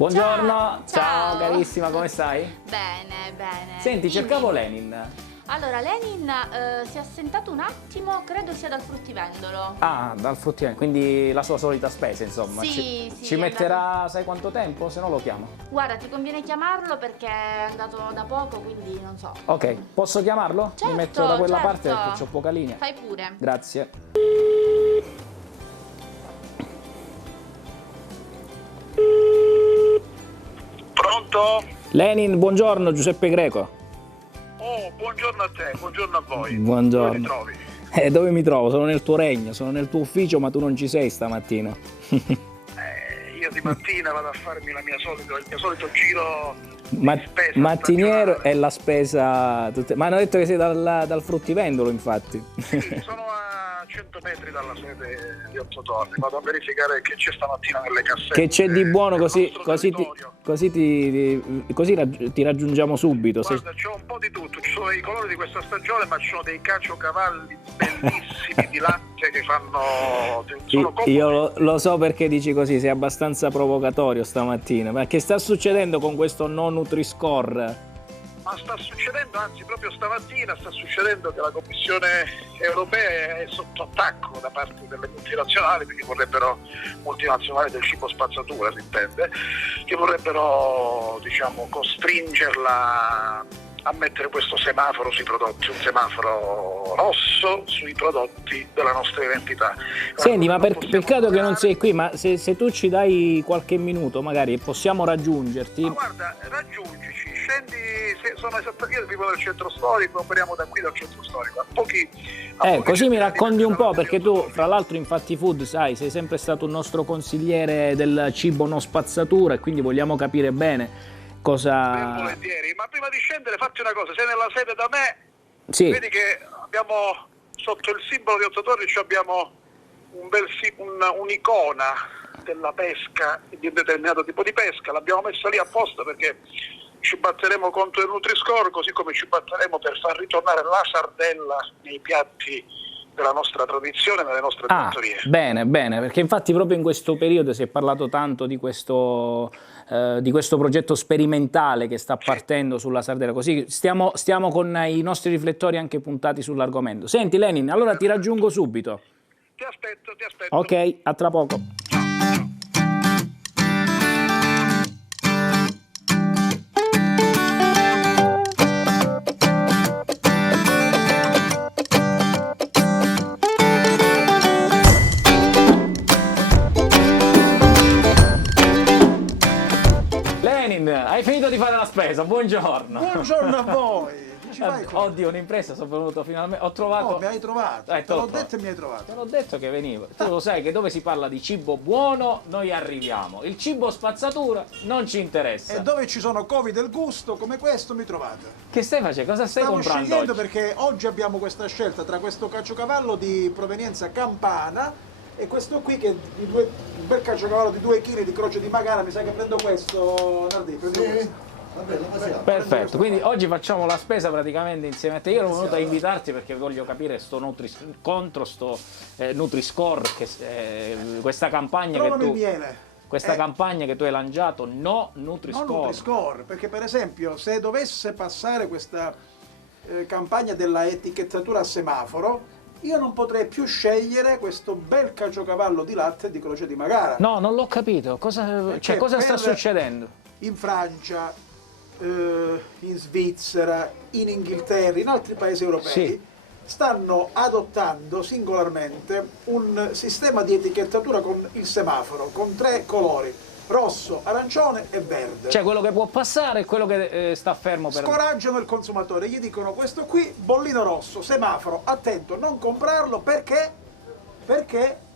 Buongiorno, ciao Ciao. carissima, come stai? Bene, bene. Senti, Dimmi. cercavo Lenin. Allora, Lenin si è assentato un attimo, credo sia dal fruttivendolo. Ah, dal fruttivendolo, quindi la sua solita spesa, insomma. Sì, Ci è metterà, sai quanto tempo? Se no lo chiamo. Guarda, ti conviene chiamarlo perché è andato da poco, quindi non so. Ok, posso chiamarlo? Certo, Mi metto da quella parte certo. perché ho poca linea. Fai pure. Grazie. Pronto? Lenin, buongiorno, Giuseppe Greco. Oh, buongiorno a te, buongiorno a voi. Buongiorno. Dove ti trovi? Dove mi trovo? Sono nel tuo regno, sono nel tuo ufficio, ma tu non ci sei stamattina. Io di mattina vado a farmi il mio solito giro Ma- di spesa mattiniero stagionale. e la spesa. Ma hanno detto che sei dal fruttivendolo, infatti. Sì, sono a 100 metri dalla sede di Otto Torri, vado a verificare che c'è stamattina nelle cassette. Che c'è di buono, del così, nostro così, ti, territorio. così ti raggiungiamo subito. Guarda, c'è un po' di tutto, ci sono i colori di questa stagione, ma ci sono dei caciocavalli bellissimi di latte che fanno... sono comodi. Io lo so perché dici così, sei abbastanza provocatorio stamattina. Ma che sta succedendo con questo no Nutri-Score? Ma sta succedendo, anzi proprio stamattina sta succedendo che la Commissione europea è sotto attacco da parte delle multinazionali, perché vorrebbero, multinazionali del cibo spazzatura si intende, che vorrebbero diciamo costringerla a mettere questo semaforo sui prodotti, un semaforo rosso sui prodotti della nostra identità. Senti, ma Non possiamo peccato che non pagare- sei qui, ma se tu ci dai qualche minuto magari possiamo raggiungerti. Ma guarda, raggiungici, scendi, io vivo nel centro storico, operiamo da qui dal centro storico, a pochi Così mi centinaia di racconti metri un po', dalla perché via Otto tu, fra l'altro, in Fatti Food, sai, sei sempre stato un nostro consigliere del cibo no spazzatura e quindi vogliamo capire bene Ben cosa... volentieri, ma prima di scendere fatti una cosa, sei nella sede da me, Sì, vedi che abbiamo sotto il simbolo di Otto Torri abbiamo un'icona della pesca, di un determinato tipo di pesca, l'abbiamo messa lì apposta perché ci batteremo contro il Nutri-Score, così come ci batteremo per far ritornare la sardella nei piatti della nostra tradizione, nelle nostre trattorie. bene, perché infatti proprio in questo periodo si è parlato tanto di questo progetto sperimentale che sta partendo sulla Sardegna, così stiamo con i nostri riflettori anche puntati sull'argomento. Senti Lenin, allora ti raggiungo subito. Ti aspetto. Ok, a tra poco. Lenin, hai finito di fare la spesa, buongiorno. Buongiorno a voi! Che ci fai qua? Oddio, un'impresa, sono venuto finalmente, ho trovato... Oh, mi hai trovato, Dai, te l'ho troppo. detto e mi hai Te trovato. l'ho detto che venivo. Tu lo sai che dove si parla di cibo buono noi arriviamo. Il cibo spazzatura non ci interessa. E dove ci sono covi del gusto come questo mi trovate. Che stai facendo? Cosa stai Stavo comprando scegliendo oggi? perché oggi abbiamo questa scelta tra questo caciocavallo di provenienza campana e questo qui che è un bel caciocavallo di 2 kg di croce di Magara. Mi sa che prendo questo, Nardi, prendo questo. Perfetto, quindi oggi facciamo la spesa praticamente insieme a te. Io ero venuto a invitarti perché voglio capire contro sto Nutri-Score, questa campagna Però che non tu... mi viene. Questa campagna che tu hai lanciato, no Non Nutri-Score. Nutri-Score, perché per esempio se dovesse passare questa campagna della etichettatura a semaforo, io non potrei più scegliere questo bel caciocavallo di latte di croce di Magara. No, non l'ho capito. Cosa sta per- succedendo? In Francia, in Svizzera, in Inghilterra, in altri paesi europei, Sì. stanno adottando singolarmente un sistema di etichettatura con il semaforo, con 3 colori, rosso, arancione e verde. Cioè quello che può passare e quello che sta fermo per... Scoraggiano il consumatore, gli dicono questo qui, bollino rosso, semaforo, attento, non comprarlo perché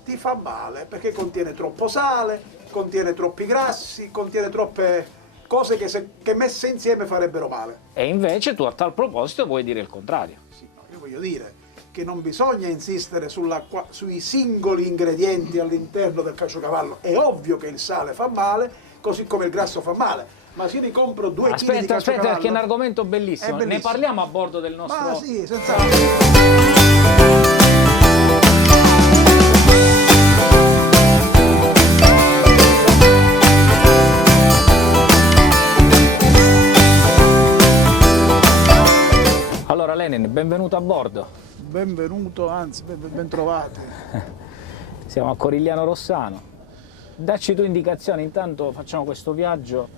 ti fa male, perché contiene troppo sale, contiene troppi grassi, contiene troppe cose che messe insieme farebbero male. E invece tu a tal proposito vuoi dire il contrario. Sì, no, io voglio dire che non bisogna insistere sui singoli ingredienti all'interno del caciocavallo. È ovvio che il sale fa male, così come il grasso fa male, ma se io ne compro 2 kg di Aspetta, caciocavallo... perché è un argomento bellissimo. È bellissimo. Ne parliamo a bordo del nostro... Ma sì, senz'altro. Lenin, benvenuto a bordo. Benvenuto, anzi, ben trovati. Siamo a Corigliano Rossano. Dacci tu indicazioni, intanto facciamo questo viaggio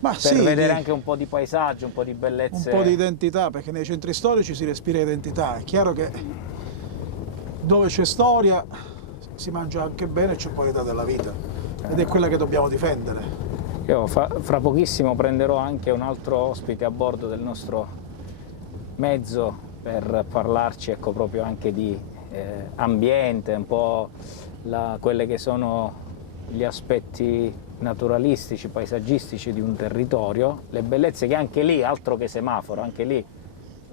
per vedere anche un po' di paesaggio, un po' di bellezze. Un po' di identità, perché nei centri storici si respira identità. È chiaro che dove c'è storia si mangia anche bene e c'è qualità della vita. Ed è quella che dobbiamo difendere. Io fra pochissimo prenderò anche un altro ospite a bordo del nostro mezzo per parlarci, ecco, proprio anche di ambiente, un po' quelle che sono gli aspetti naturalistici, paesaggistici di un territorio, le bellezze che anche lì, altro che semaforo, anche lì,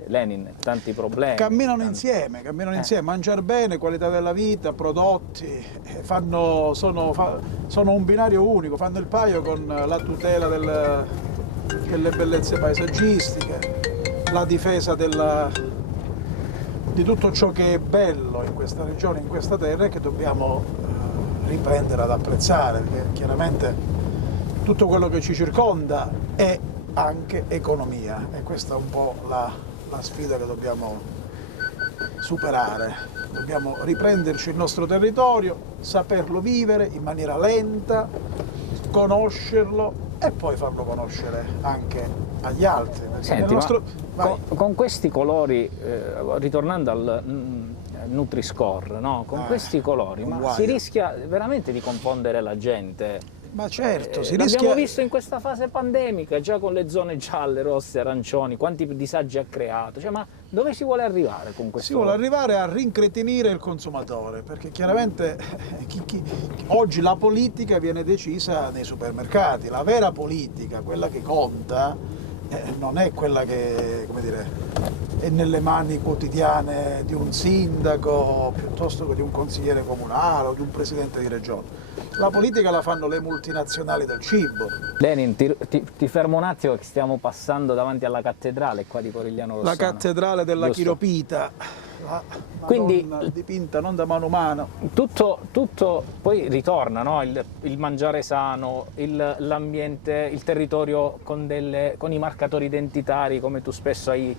Lenin, tanti problemi. Camminano insieme, mangiare bene, qualità della vita, prodotti, sono un binario unico, fanno il paio con la tutela delle bellezze paesaggistiche, la difesa di tutto ciò che è bello in questa regione, in questa terra, e che dobbiamo riprendere ad apprezzare, perché chiaramente tutto quello che ci circonda è anche economia, e questa è un po' la sfida che dobbiamo superare. Dobbiamo riprenderci il nostro territorio, saperlo vivere in maniera lenta, conoscerlo e poi farlo conoscere anche agli altri. Senti, con questi colori, ritornando al Nutri-Score, no? Con questi colori, si rischia veramente di confondere la gente. Ma certo, l'abbiamo visto in questa fase pandemica, già con le zone gialle, rosse, arancioni, quanti disagi ha creato. Cioè, ma dove si vuole arrivare con questo? Si vuole arrivare a rincretinire il consumatore, perché chiaramente oggi la politica viene decisa nei supermercati. La vera politica, quella che conta, non è quella che, come dire, è nelle mani quotidiane di un sindaco piuttosto che di un consigliere comunale o di un presidente di regione. La politica la fanno le multinazionali del cibo. Lenin, ti fermo un attimo, che stiamo passando davanti alla cattedrale qua di Corigliano Rossano. La cattedrale della Chiropita, la Madonna dipinta non da mano umana. Tutto poi ritorna, no? Il mangiare sano, l'ambiente, il territorio con i marcatori identitari, come tu spesso hai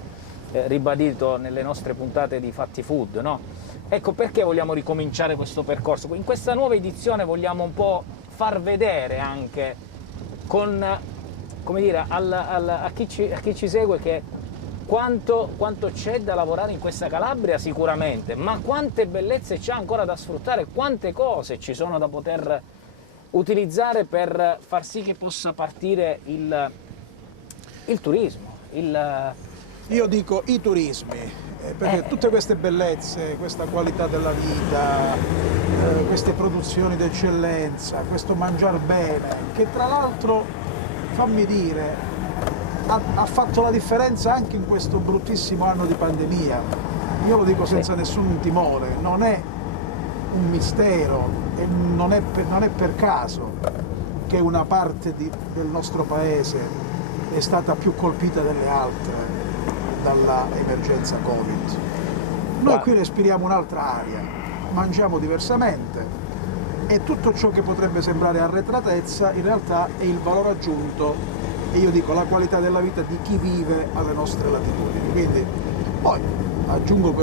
ribadito nelle nostre puntate di Fatti Food, no? Ecco perché vogliamo ricominciare questo percorso. In questa nuova edizione vogliamo un po' far vedere anche con, come dire, a chi ci segue che quanto c'è da lavorare in questa Calabria sicuramente, ma quante bellezze c'è ancora da sfruttare, quante cose ci sono da poter utilizzare per far sì che possa partire il turismo. Io dico i turismi. Perché tutte queste bellezze, questa qualità della vita, queste produzioni d'eccellenza, questo mangiar bene, che tra l'altro, fammi dire, ha fatto la differenza anche in questo bruttissimo anno di pandemia. Io lo dico senza nessun timore, non è un mistero e non è per caso che una parte del nostro paese è stata più colpita delle altre dalla emergenza Covid. Noi qui respiriamo un'altra aria, mangiamo diversamente e tutto ciò che potrebbe sembrare arretratezza in realtà è il valore aggiunto, e io dico la qualità della vita di chi vive alle nostre latitudini. Quindi poi aggiungo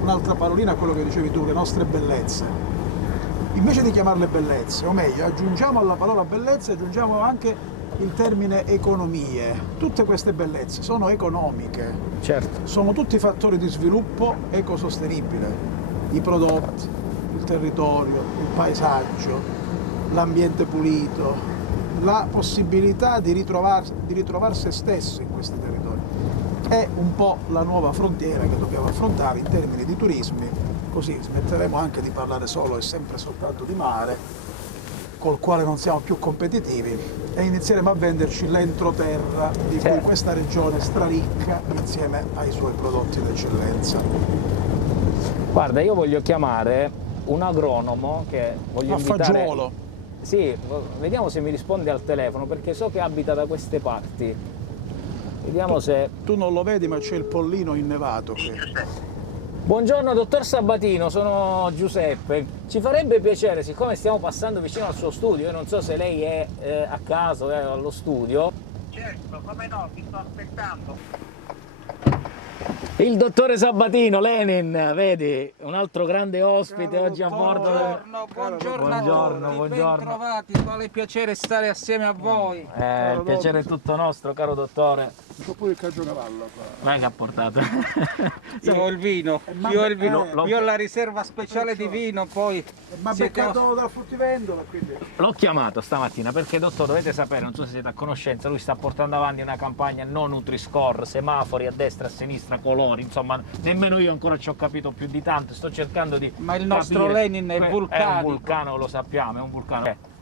un'altra parolina a quello che dicevi tu, le nostre bellezze. Invece di chiamarle bellezze, o meglio, aggiungiamo alla parola bellezza, aggiungiamo anche il termine economie. Tutte queste bellezze sono economiche, certo. Sono tutti fattori di sviluppo ecosostenibile, i prodotti, il territorio, il paesaggio, l'ambiente pulito, la possibilità di ritrovare se stesso in questi territori. È un po' la nuova frontiera che dobbiamo affrontare in termini di turismi, così smetteremo anche di parlare solo e sempre soltanto di mare, col quale non siamo più competitivi, e inizieremo a venderci l'entroterra di cui questa regione straricca insieme ai suoi prodotti d'eccellenza. Guarda, io voglio chiamare un agronomo che voglio invitare. Fagiolo. Sì, vediamo se mi risponde al telefono, perché so che abita da queste parti. Vediamo se... Tu non lo vedi, ma c'è il pollino innevato qui. Buongiorno dottor Sabatino, sono Giuseppe. Ci farebbe piacere, siccome stiamo passando vicino al suo studio, io non so se lei è a casa o è allo studio. Certo, come no, ti sto aspettando. Il dottore Sabatino, Lenin, vedi, un altro grande ospite Caro oggi a bordo. Buongiorno a tutti, ben trovati, quale piacere stare assieme a voi. Il piacere è tutto nostro, caro dottore. C'ho pure il caciocavallo qua. Ma che ha portato? Io ho il vino, io ho la riserva speciale di vino, poi... Ma beccato dal fruttivendolo, quindi... L'ho chiamato stamattina perché, dottore, dovete sapere, non so se siete a conoscenza, lui sta portando avanti una campagna no Nutri-Score, semafori a destra, a sinistra, colori, insomma, nemmeno io ancora ci ho capito più di tanto, sto cercando di Ma il nostro capire. Lenin è È un vulcanico. vulcano, lo sappiamo, è un vulcano.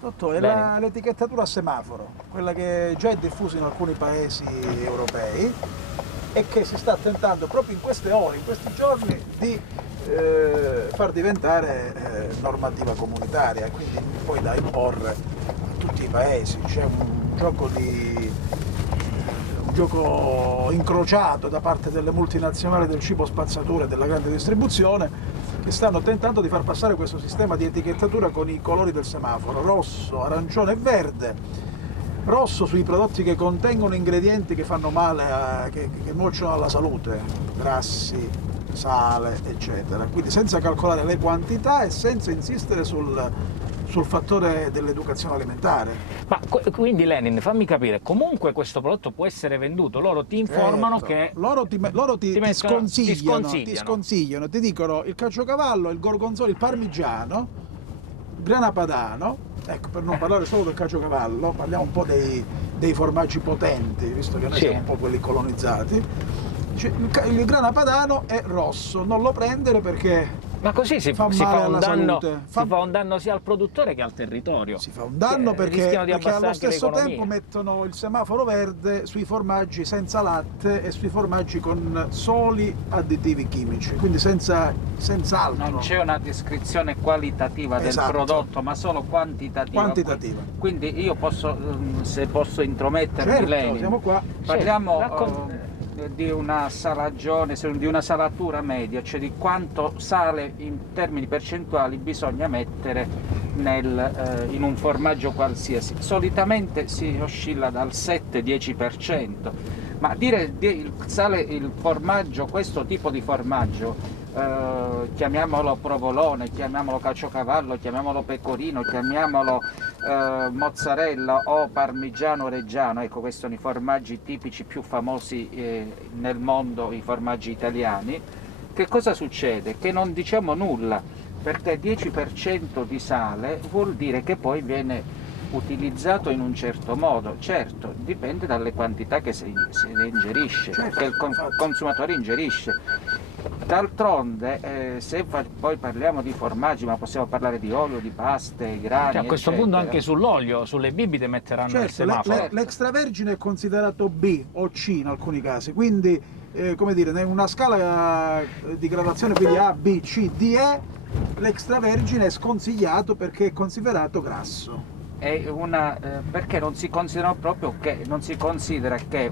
Dottore, Bene. l'etichettatura a semaforo, quella che già è diffusa in alcuni paesi europei e che si sta tentando proprio in queste ore, in questi giorni, di far diventare normativa comunitaria, quindi poi da imporre a tutti i paesi. C'è un gioco incrociato da parte delle multinazionali del cibo spazzatura e della grande distribuzione, che stanno tentando di far passare questo sistema di etichettatura con i colori del semaforo: rosso, arancione e verde. Rosso sui prodotti che contengono ingredienti che fanno male, che nuociono alla salute, grassi, sale, eccetera. Quindi senza calcolare le quantità e senza insistere sul fattore dell'educazione alimentare. Ma quindi, Lenin, fammi capire, comunque questo prodotto può essere venduto, loro ti informano che... Loro ti ti sconsigliano, ti dicono il caciocavallo, il gorgonzola, il parmigiano, il grana padano, ecco, per non parlare solo del caciocavallo, parliamo un po' dei formaggi potenti, visto che noi Sì. siamo un po' quelli colonizzati. Il grana padano è rosso, non lo prendere perché Ma così si fa fa male un alla danno, salute. si fa un danno sia al produttore che al territorio. si fa un danno perché rischiano di abbassare allo anche stesso l'economia. tempo mettono il semaforo verde sui formaggi senza latte e sui formaggi con soli additivi chimici, quindi senza altro. Non c'è una descrizione qualitativa del Esatto. prodotto, ma solo quantitativa. Quantitativa. Quindi io posso, se posso intromettermi, Certo, Lenin, siamo qua. parliamo Raccon- di una salagione, di una salatura media, cioè di quanto sale in termini percentuali bisogna mettere in un formaggio qualsiasi. Solitamente si oscilla dal 7-10%, ma dire il formaggio, questo tipo di formaggio, chiamiamolo provolone, chiamiamolo caciocavallo, chiamiamolo pecorino, chiamiamolo mozzarella o parmigiano reggiano, ecco, questi sono i formaggi tipici più famosi nel mondo, i formaggi italiani. Che cosa succede? Che non diciamo nulla, perché 10% di sale vuol dire che poi viene utilizzato in un certo modo. Certo, dipende dalle quantità che si ingerisce, Certo, che il infatti. consumatore ingerisce. D'altronde, se poi parliamo di formaggi, ma possiamo parlare di olio, di paste, grani, Cioè, a questo eccetera. punto anche sull'olio, sulle bibite metteranno il Certo, semaforo. l'extravergine è considerato B o C in alcuni casi, quindi come dire, in una scala di gradazione, quindi A, B, C, D, E, l'extravergine è sconsigliato perché è considerato grasso. Perché non si considera proprio non si considera che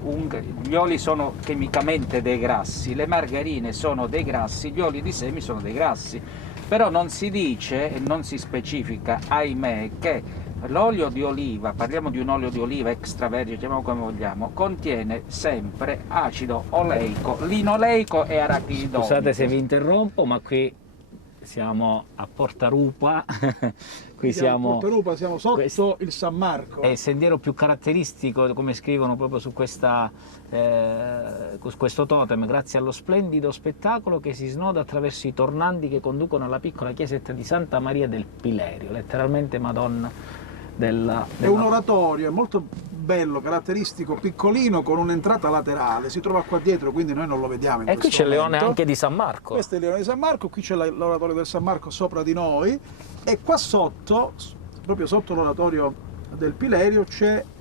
gli oli sono chimicamente dei grassi, le margarine sono dei grassi, gli oli di semi sono dei grassi, però non si dice e non si specifica, ahimè, che l'olio di oliva, parliamo di un olio di oliva extravergine, chiamiamolo come vogliamo, contiene sempre acido oleico, linoleico e arachidido. Scusate se vi interrompo, ma qui siamo a Portarupa, qui siamo... Portarupa, siamo sotto questo il San Marco. è il sentiero più caratteristico, come scrivono proprio su questo totem, grazie allo splendido spettacolo che si snoda attraverso i tornanti che conducono alla piccola chiesetta di Santa Maria del Pilerio, letteralmente Madonna della... È un oratorio, è molto bello, caratteristico, piccolino, con un'entrata laterale, si trova qua dietro, quindi noi non lo vediamo in E qui questo c'è il leone momento. anche di San Marco. Questo è il leone di San Marco, qui c'è l'oratorio del San Marco sopra di noi e qua sotto, proprio sotto l'oratorio del Pilerio,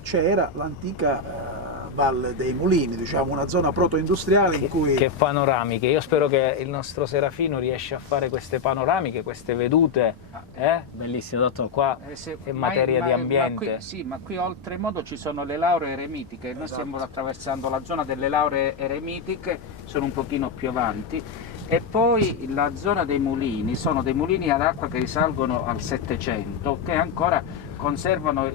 c'era l'antica Valle dei Mulini, diciamo una zona proto-industriale in cui... Che panoramiche, io spero che il nostro Serafino riesca a fare queste panoramiche, queste vedute, bellissimo, dottore, qua è materia di ambiente. Ma qui oltremodo ci sono le lauree eremitiche, noi stiamo attraversando la zona delle lauree eremitiche, sono un pochino più avanti, e poi la zona dei mulini, sono dei mulini ad acqua che risalgono al 700, che ancora conservano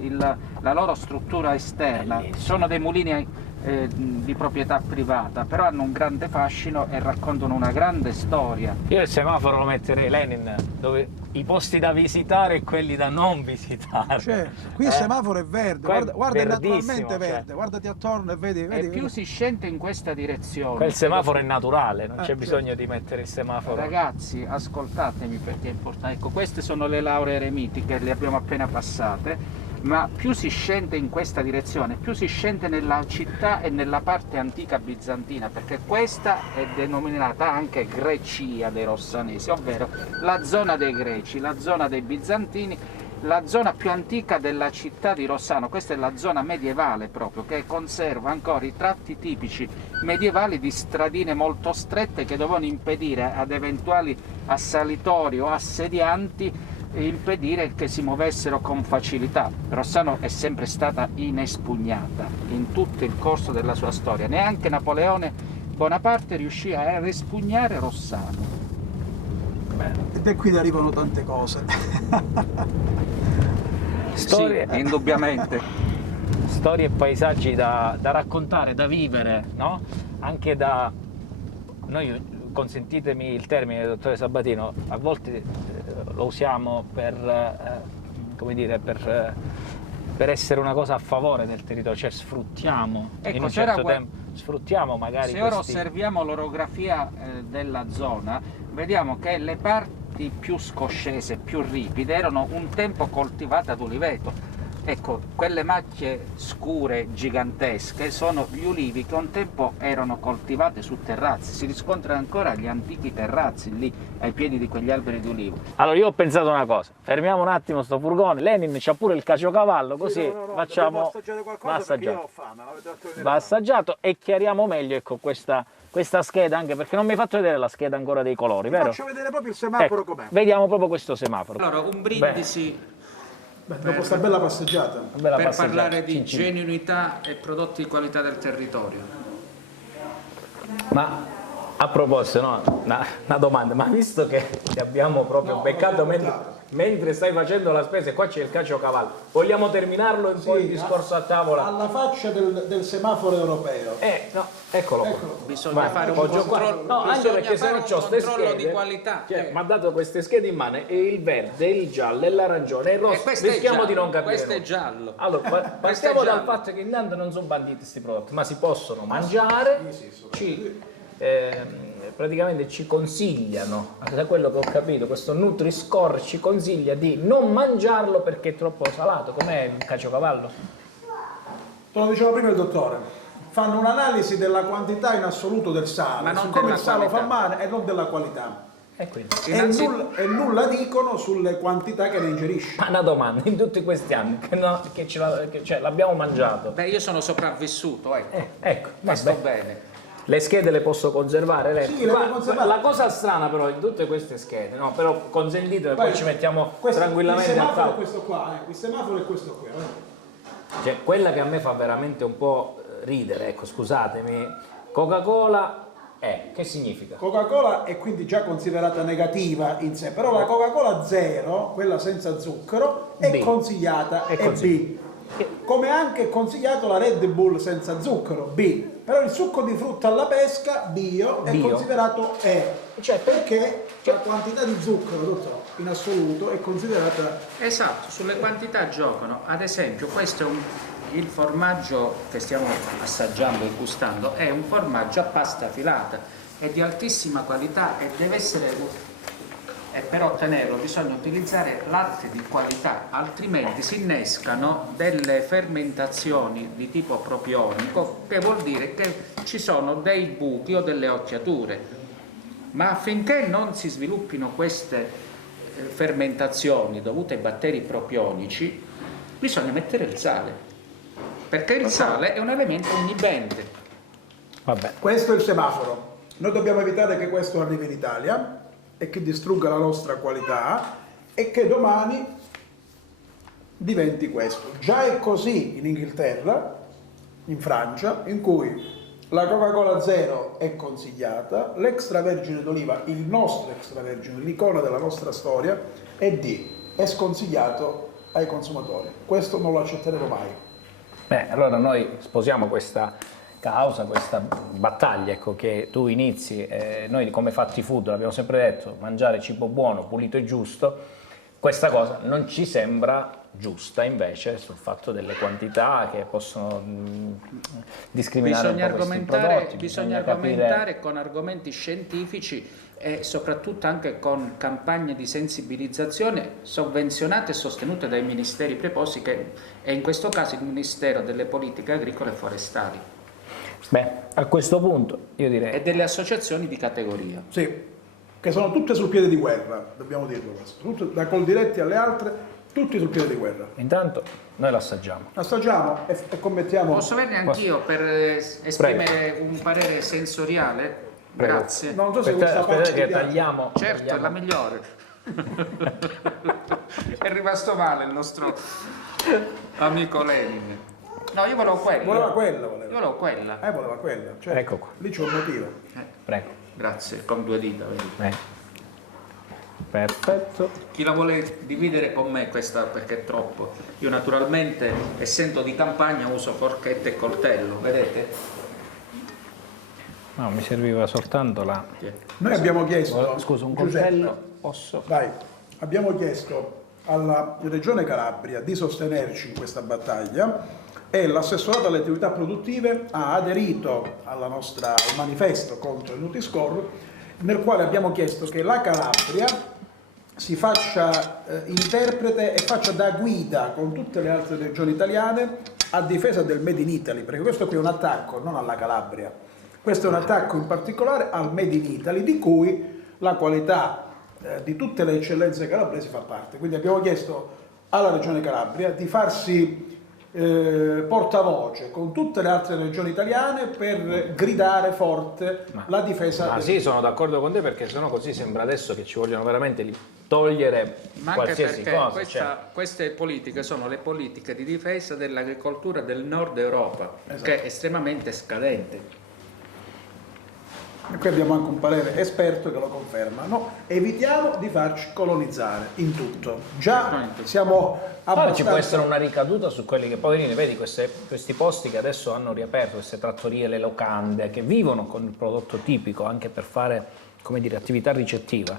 la loro struttura esterna. Bellissimo. Sono dei mulini di proprietà privata, però hanno un grande fascino e raccontano una grande storia. Io il semaforo lo metterei, Lenin, dove i posti da visitare e quelli da non visitare. Cioè, qui il semaforo è verde, Qua è guarda è verdissimo, naturalmente verde, cioè. guardati attorno e vedi, E più si scende in questa direzione. Quel semaforo è naturale, non c'è certo. bisogno di mettere il semaforo. Ragazzi, ascoltatemi perché è importante. Ecco, queste sono le lauree eremitiche, le abbiamo appena passate, ma più si scende in questa direzione, più si scende nella città e nella parte antica bizantina, perché questa è denominata anche Grecia dei Rossanesi, ovvero la zona dei Greci, la zona dei Bizantini, la zona più antica della città di Rossano. Questa è la zona medievale proprio, che conserva ancora i tratti tipici medievali di stradine molto strette che dovevano impedire ad eventuali assalitori o assedianti impedire che si muovessero con facilità. Rossano è sempre stata inespugnata in tutto il corso della sua storia, neanche Napoleone Bonaparte riuscì a espugnare Rossano. Ed è qui che arrivano tante cose. Storie, Sì, indubbiamente. storie e paesaggi da raccontare, da vivere, no? Anche da... Noi, consentitemi il termine, dottore Sabatino, a volte lo usiamo per, come dire, per essere una cosa a favore del territorio, cioè sfruttiamo Ecco, in un c'era certo tempo, sfruttiamo magari Se ora questi... osserviamo l'orografia della zona, vediamo che le parti più scoscese, più ripide, erano un tempo coltivate ad uliveto. Ecco, quelle macchie scure, gigantesche, sono gli ulivi che un tempo erano coltivate su terrazzi. Si riscontrano ancora gli antichi terrazzi lì, ai piedi di quegli alberi di ulivo. Allora io ho pensato una cosa, fermiamo un attimo sto furgone, Lenin c'ha pure il caciocavallo, così facciamo... Va assaggiato. Va assaggiato e chiariamo meglio, ecco, questa scheda, anche perché non mi hai fatto vedere la scheda ancora dei colori, vero? Faccio vedere proprio il semaforo Ecco, com'è. vediamo proprio questo semaforo. Allora, un brindisi Beh, dopo sta bella passeggiata. Una bella per passeggiata. parlare di Cin cin. genuinità e prodotti di qualità del territorio. Ma a proposito, no, una domanda, ma visto che ti abbiamo proprio beccato mentre stai facendo la spesa e qua c'è il caciocavallo, vogliamo terminarlo un po' il discorso a tavola? Alla faccia del semaforo europeo. No, eccolo qua. Bisogna Vai, fare un poggio qua. controllo, No, anche bisogna perché se fare non un c'ho ste controllo schede, di qualità. cioè, mi ha dato queste schede in mano e il verde, il giallo e l'arancione e il rosso, questo è rischiamo giallo, di non capire. questo è nulla. giallo. Allora, Questo partiamo è dal giallo. fatto che intanto non sono banditi questi prodotti, ma si possono mangiare, praticamente ci consigliano, da quello che ho capito, questo Nutri-Score ci consiglia di non mangiarlo perché è troppo salato. Com'è il caciocavallo? Lo diceva prima il dottore. Fanno un'analisi della quantità in assoluto del sale, Ma non siccome della il sale qualità. fa male e non della qualità. E quindi? E nulla dicono sulle quantità che ne ingerisci. Ma una domanda, in tutti questi anni cioè, l'abbiamo mangiato. Beh, io sono sopravvissuto, ecco. Ecco, Sto vabbè. bene. Le schede le posso conservare? Lei? Sì, le puoi conservare. La cosa strana però in tutte queste schede, no, però consentite, poi ci mettiamo tranquillamente il a semaforo è tavola. questo qua, il semaforo è questo qui. Cioè, quella che a me fa veramente un po' ridere, ecco, scusatemi, Coca-Cola che significa? Coca-Cola è quindi già considerata negativa in sé, però la Coca-Cola zero, quella senza zucchero, è B. consigliata, È è consigliata. B. Come anche è consigliato la Red Bull senza zucchero, B. Però il succo di frutta alla pesca, bio, è considerato E. Cioè, perché la quantità di zucchero, dottore, in assoluto è considerata... Esatto, sulle quantità giocano. Ad esempio, questo è il formaggio che stiamo assaggiando e gustando, è un formaggio a pasta filata, è di altissima qualità e deve essere... E per ottenerlo bisogna utilizzare latte di qualità, altrimenti si innescano delle fermentazioni di tipo propionico, che vuol dire che ci sono dei buchi o delle occhiature. Ma affinché non si sviluppino queste fermentazioni dovute ai batteri propionici, bisogna mettere il sale, perché il sale è un elemento inibente. Vabbè. Questo è il semaforo. Noi dobbiamo evitare che questo arrivi in Italia e che distrugga la nostra qualità e che domani diventi questo. Già è così in Inghilterra, in Francia, in cui la Coca-Cola zero è consigliata, l'extravergine d'oliva, il nostro extravergine, l'icona della nostra storia, è D, è sconsigliato ai consumatori. Questo non lo accetteremo mai. Allora noi sposiamo questa causa, questa battaglia, ecco, che tu inizi, noi come Fatti Food l'abbiamo sempre detto, mangiare cibo buono, pulito e giusto, questa cosa non ci sembra giusta invece sul fatto delle quantità che possono discriminare un po' questi prodotti. Bisogna argomentare con argomenti scientifici e soprattutto anche con campagne di sensibilizzazione sovvenzionate e sostenute dai ministeri preposti, che è in questo caso il Ministero delle Politiche Agricole e Forestali. Beh, a questo punto io direi... E delle associazioni di categoria. Sì, che sono tutte sul piede di guerra, dobbiamo dirlo questo. Tutte, da Coldiretti alle altre, tutti sul piede di guerra. Intanto noi l'assaggiamo. Assaggiamo e commettiamo... Posso venire anch'io per esprimere un parere sensoriale? Prego. Grazie. Non so se questa Aspettate parte che ti piace. tagliamo. Certo, è la migliore. È rimasto male il nostro amico Lenin. No, io volevo quella. Voleva quella, Io volevo quella. voleva quella. Cioè, Ecco qua. lì c'è un motivo. Prego. Grazie, con 2 dita. Vedi. Perfetto. Chi la vuole dividere con me questa, perché è troppo. Io naturalmente, essendo di campagna, uso forchetta e coltello, vedete? No, mi serviva soltanto la... Noi abbiamo chiesto... Scusa, un Giuseppe, coltello posso... Vai, abbiamo chiesto alla Regione Calabria di sostenerci in questa battaglia e l'assessorato alle attività produttive ha aderito al manifesto contro il Nutri-Score, nel quale abbiamo chiesto che la Calabria si faccia interprete e faccia da guida con tutte le altre regioni italiane a difesa del Made in Italy, perché questo qui è un attacco non alla Calabria, questo è un attacco in particolare al Made in Italy, di cui la qualità di tutte le eccellenze calabresi fa parte. Quindi abbiamo chiesto alla Regione Calabria di farsi portavoce con tutte le altre regioni italiane per gridare forte la difesa. Ma sì, sono d'accordo con te, perché sennò così sembra adesso che ci vogliono veramente togliere Ma anche qualsiasi perché cosa. queste politiche sono le politiche di difesa dell'agricoltura del nord Europa, che è estremamente scadente. E qui abbiamo anche un parere esperto che lo conferma. No? Evitiamo di farci colonizzare in tutto. Già siamo Allora abbastanza... ci può essere una ricaduta su quelli che, poverini, vedi questi posti che adesso hanno riaperto, queste trattorie, le locande, che vivono con il prodotto tipico anche per fare, come dire, attività ricettiva.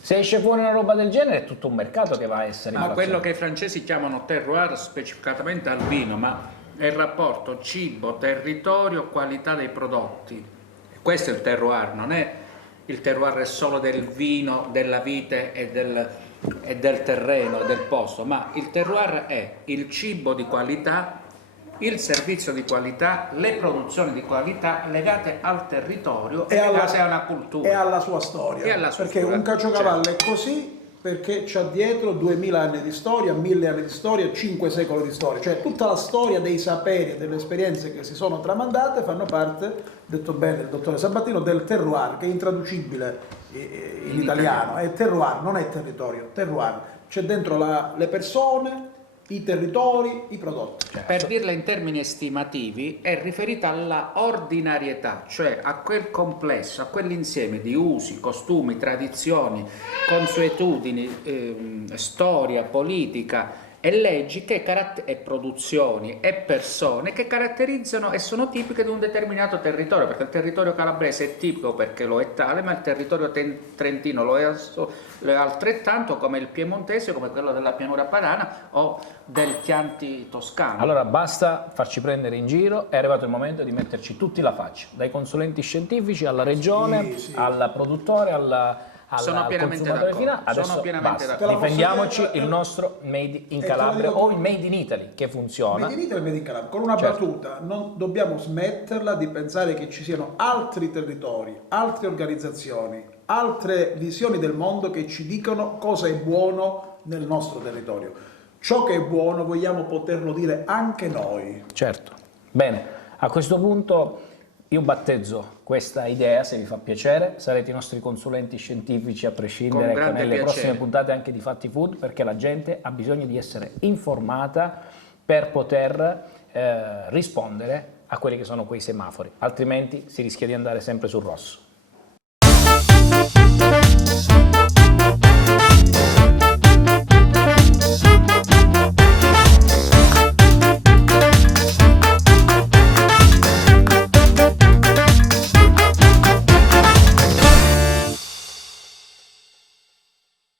Se esce fuori una roba del genere è tutto un mercato che va a essere... Ma quello che i francesi chiamano terroir specificatamente al vino, ma è il rapporto cibo-territorio, qualità dei prodotti. Questo è il terroir, non è il terroir è solo del vino, della vite e del terreno, del posto, ma il terroir è il cibo di qualità, il servizio di qualità, le produzioni di qualità legate al territorio e legate a una cultura. E alla sua storia. E alla sua perché storia, un caciocavallo certo. è così perché c'ha dietro 2000 anni di storia, 1000 anni di storia, 5 secoli di storia. Cioè tutta la storia dei saperi e delle esperienze che si sono tramandate fanno parte, detto bene il dottore Sabatino, del terroir, che è intraducibile in italiano. È terroir, non è territorio, terroir. C'è dentro le persone, i territori, i prodotti. Per dirla in termini estimativi, è riferita alla ordinarietà, cioè a quel complesso, a quell'insieme di usi, costumi, tradizioni, consuetudini, storia, politica e leggi e produzioni e persone che caratterizzano e sono tipiche di un determinato territorio, perché il territorio calabrese è tipico perché lo è tale, ma il territorio trentino lo è altrettanto, come il piemontese, come quello della pianura padana o del Chianti toscano. Allora basta farci prendere in giro, è arrivato il momento di metterci tutti la faccia, dai consulenti scientifici alla regione, al produttore, Sono pienamente consumatore finale. d'accordo. Adesso Sono pienamente basta, d'accordo. difendiamoci il nostro Made in Calabria o il Made in Italy che funziona. Made in Italy e Made in Calabria. Con una battuta, non dobbiamo smetterla di pensare che ci siano altri territori, altre organizzazioni, altre visioni del mondo che ci dicono cosa è buono nel nostro territorio. Ciò che è buono vogliamo poterlo dire anche noi. Certo. Bene, a questo punto io battezzo questa idea, se vi fa piacere, sarete i nostri consulenti scientifici a prescindere nelle prossime puntate anche di Fatti Food, perché la gente ha bisogno di essere informata per poter rispondere a quelli che sono quei semafori, altrimenti si rischia di andare sempre sul rosso.